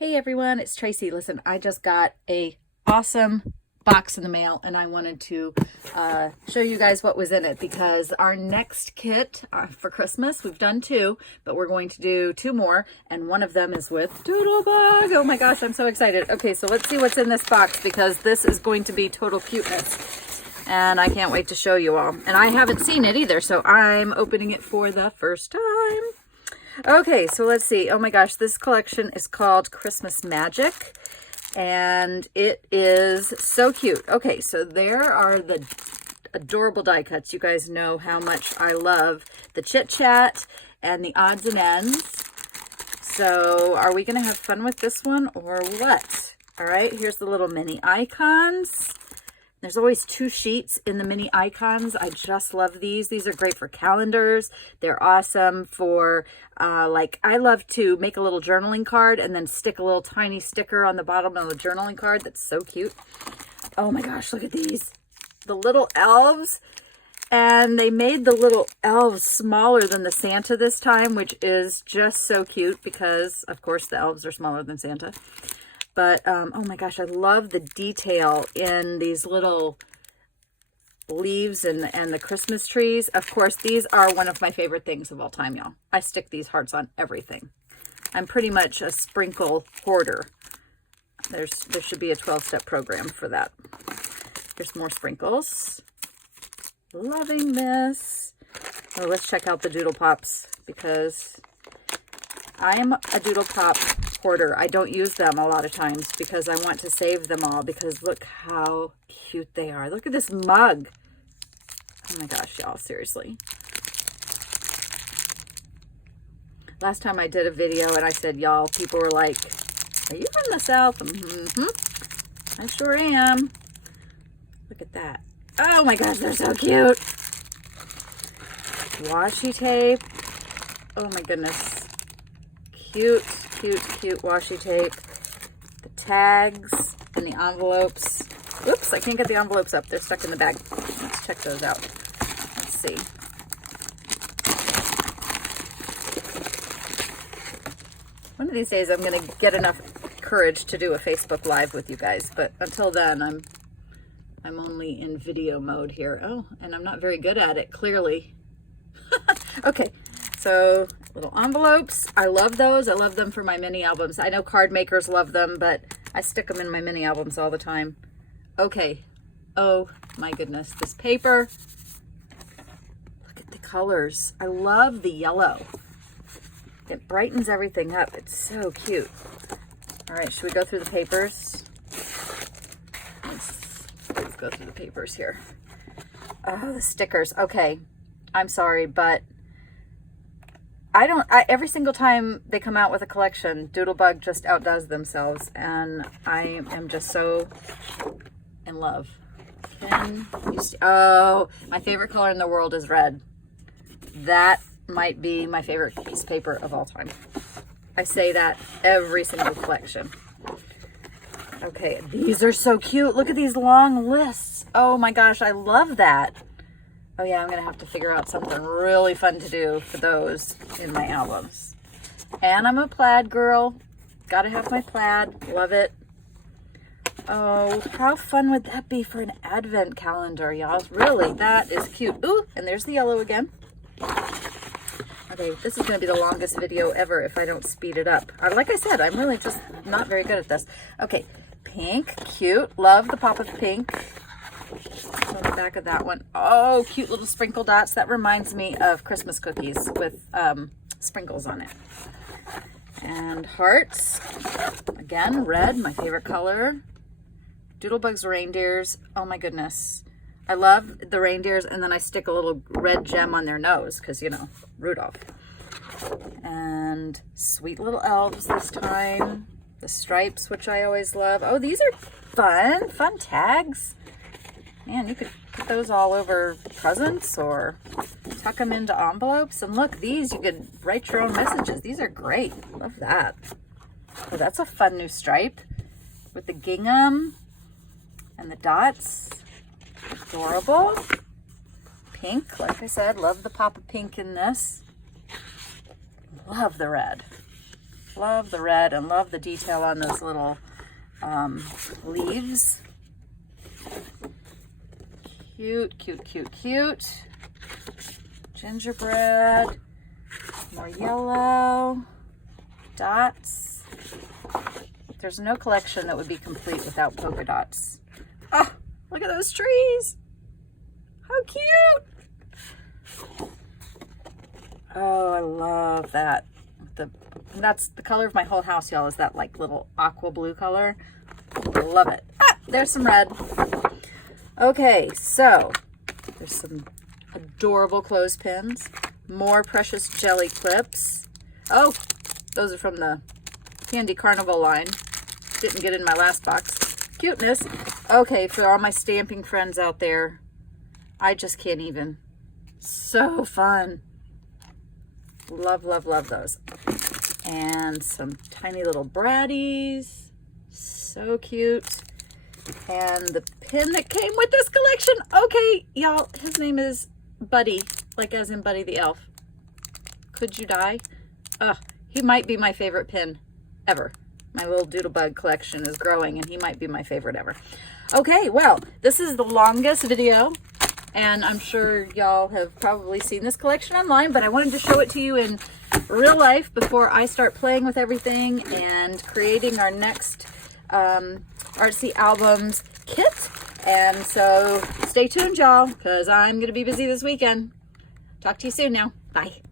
Hey everyone, it's Tracy. Listen, I just got a awesome box in the mail and I wanted to show you guys what was in it because our next kit for Christmas, we've done two, but we're going to do two more, and one of them is with Doodlebug. Oh my gosh, I'm so excited. Okay, so let's see what's in this box because this is going to be total cuteness and I can't wait to show you all. And I haven't seen it either, so I'm opening it for the first time. Okay, so let's see. Oh my gosh, this collection is called Christmas Magic, and it is so cute. Okay, so there are the adorable die cuts. You guys know how much I love the Chit Chat and the odds and ends. So are we going to have fun with this one or what? All right, here's the little mini icons. There's always two sheets in the mini icons. I just love these. These are great for calendars. They're awesome for, I love to make a little journaling card and then stick a little tiny sticker on the bottom of the journaling card. That's so cute. Oh my gosh, look at these. The little elves. And they made the little elves smaller than the Santa this time, which is just so cute because, of course, the elves are smaller than Santa. But, oh my gosh, I love the detail in these little leaves and the Christmas trees. Of course, these are one of my favorite things of all time, y'all. I stick these hearts on everything. I'm pretty much a sprinkle hoarder. There should be a 12-step program for that. Here's more sprinkles. Loving this. Oh, let's check out the Doodle Pops because I am a Doodle Pop hoarder. I don't use them a lot of times because I want to save them all because look how cute they are. Look at this mug. Oh my gosh, y'all, seriously. Last time I did a video and I said, y'all, people were like, are you from the South? I sure am. Look at that. Oh my gosh, they're so cute. Washi tape. Oh my goodness. Cute, cute, cute washi tape. The tags and the envelopes. Oops, I can't get the envelopes up. They're stuck in the bag. Let's check those out. Let's see. One of these days I'm going to get enough courage to do a Facebook Live with you guys, but until then I'm only in video mode here. Oh, and I'm not very good at it, clearly. Okay, so little envelopes. I love those. I love them for my mini albums. I know card makers love them, but I stick them in my mini albums all the time. Okay. Oh my goodness. This paper. Look at the colors. I love the yellow. It brightens everything up. It's so cute. All right, should we go through the papers? Let's go through the papers here. Oh, the stickers. Okay. I'm sorry, but every single time they come out with a collection, Doodlebug just outdoes themselves, and I am just so in love. Oh, my favorite color in the world is red. That might be my favorite piece of paper of all time. I say that every single collection. Okay, these are so cute. Look at these long lists. Oh my gosh, I love that. Oh yeah, I'm going to have to figure out something really fun to do for those in my albums. And I'm a plaid girl. Got to have my plaid. Love it. Oh, how fun would that be for an advent calendar, y'all? Really, that is cute. Ooh, and there's the yellow again. Okay, this is going to be the longest video ever if I don't speed it up. Like I said, I'm really just not very good at this. Okay, pink, cute. Love the pop of pink. On the back of that one. Oh, cute little sprinkle dots. That reminds me of Christmas cookies with sprinkles on it. And hearts. Again, red, my favorite color. Doodlebug's reindeers. Oh my goodness. I love the reindeers, and then I stick a little red gem on their nose because, you know, Rudolph. And sweet little elves this time. The stripes, which I always love. Oh, these are fun. Fun tags. Man, you could put those all over presents or tuck them into envelopes. And look, these, you could write your own messages. These are great. Love that. Oh, that's a fun new stripe with the gingham and the dots. Adorable. Pink, like I said, love the pop of pink in this. Love the red. Love the red and love the detail on those little leaves. Cute, cute, cute, cute. Gingerbread. More yellow. Dots. There's no collection that would be complete without polka dots. Oh, look at those trees. How cute. Oh, I love that. That's the color of my whole house, y'all, is that like little aqua blue color. Love it. Ah, there's some red. Okay, so there's some adorable clothespins, more precious jelly clips. Oh, those are from the Candy Carnival line. Didn't get in my last box. Cuteness. Okay, for all my stamping friends out there, I just can't even. So fun. Love, love, love those. And some tiny little braddies. So cute. And the pin that came with this collection. Okay, y'all, his name is Buddy, like as in Buddy the Elf. Could you die? He might be my favorite pin ever. My little Doodlebug collection is growing and he might be my favorite ever. Okay, well, this is the longest video and I'm sure y'all have probably seen this collection online, but I wanted to show it to you in real life before I start playing with everything and creating our next Artsy Albums kit. And so stay tuned, y'all, because I'm going to be busy this weekend. Talk to you soon now. Bye.